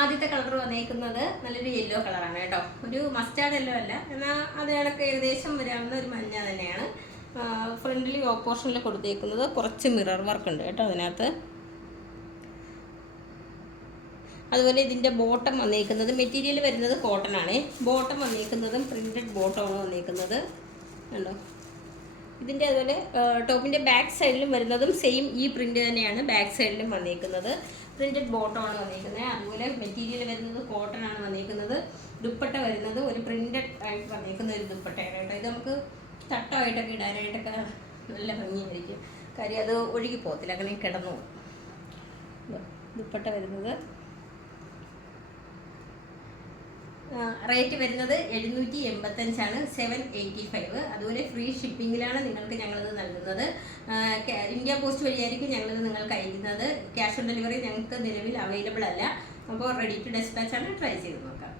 ആദ്യത്തെ കളർ വന്നേക്കുന്നത് നല്ലൊരു യെല്ലോ കളറാണ് കേട്ടോ. ഒരു മസ്റ്റാർഡ് യെല്ലോ അല്ല, എന്നാൽ അത് കണക്ക് ഏകദേശം വരാവുന്ന ഒരു മഞ്ഞ തന്നെയാണ്. ഫ്രണ്ടിൽ ഓപ്പോഷനിൽ കൊടുത്തേക്കുന്നത് കുറച്ച് മിറർ വർക്ക് ഉണ്ട് കേട്ടോ അതിനകത്ത്. അതുപോലെ ഇതിൻ്റെ ബോട്ടം വന്നേക്കുന്നത് മെറ്റീരിയൽ വരുന്നത് കോട്ടൺ ആണ്. ബോട്ടം വന്നേക്കുന്നതും പ്രിൻറ്റഡ് ബോട്ടമാണ് വന്നേക്കുന്നത് കണ്ടോ. ഇതിൻ്റെ അതുപോലെ ടോപ്പിൻ്റെ ബാക്ക് സൈഡിലും വരുന്നതും സെയിം ഈ പ്രിൻ്റ് തന്നെയാണ് ബാക്ക് സൈഡിലും വന്നേക്കുന്നത്. പ്രിൻറ്റഡ് ബോട്ടമാണ് വന്നേക്കുന്നത്. അതുപോലെ മെറ്റീരിയൽ വരുന്നത് കോട്ടൺ ആണ് വന്നേക്കുന്നത്. ദുപ്പട്ട വരുന്നത് ഒരു പ്രിൻറ്റഡ് ആയിട്ട് വന്നേക്കുന്ന ഒരു ദുപ്പട്ടയാണ് കേട്ടോ. ഇത് നമുക്ക് തട്ടമായിട്ടൊക്കെ ഇടാനായിട്ടൊക്കെ നല്ല ഭംഗിയായിരിക്കും. കാര്യം അത് ഒഴുകി പോകത്തില്ല, അങ്ങനെ കിടന്നു പോകും. ദുപ്പട്ട വരുന്നത് റേറ്റ് വരുന്നത് 785 785. അതുപോലെ ഫ്രീ ഷിപ്പിങ്ങിലാണ് നിങ്ങൾക്ക് ഞങ്ങളിത് നൽകുന്നത്. ഇന്ത്യ പോസ്റ്റ് വഴിയായിരിക്കും ഞങ്ങളിത് നിങ്ങൾക്ക് അയക്കുന്നത്. ക്യാഷ് ഓൺ ഡെലിവറി ഞങ്ങൾക്ക് നിലവിൽ അവൈലബിൾ അല്ല. അപ്പോൾ റെഡി ടു ഡെസ്പാച്ച് ആണ്. ട്രൈ ചെയ്ത് നോക്കാം.